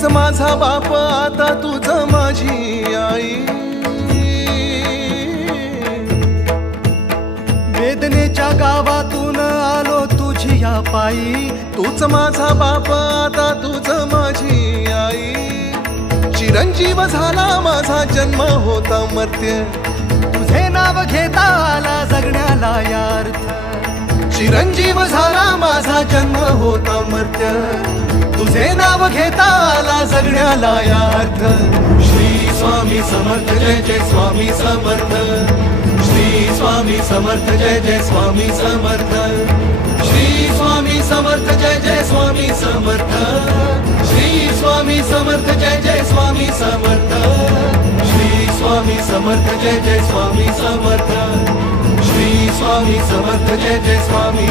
तूच माझा बाप आता तुझ माझी आई। वेदनेच्या गावातून आलो तुझ्या पायी, तूच माझा बाप आता तुझ माझी आई। चिरंजीव झाला माझा जन्म होता मर्त्य, तुझे नाव घेता आला जगण्याला यार्थ। चिरंजीव झाला माझा जन्म होता मर्त्य, तुझे नाव घेता आला जगण्याला यार्थ। श्री स्वामी समर्थ जय जय स्वामी समर्थ, श्री स्वामी समर्थ जय जय स्वामी समर्थ, श्री स्वामी समर्थ जय जय स्वामी समर्थ, श्री स्वामी समर्थ जय जय स्वामी समर्थ, श्री स्वामी समर्थ जय जय स्वामी समर्थ, श्री स्वामी समर्थ जय जय स्वामी।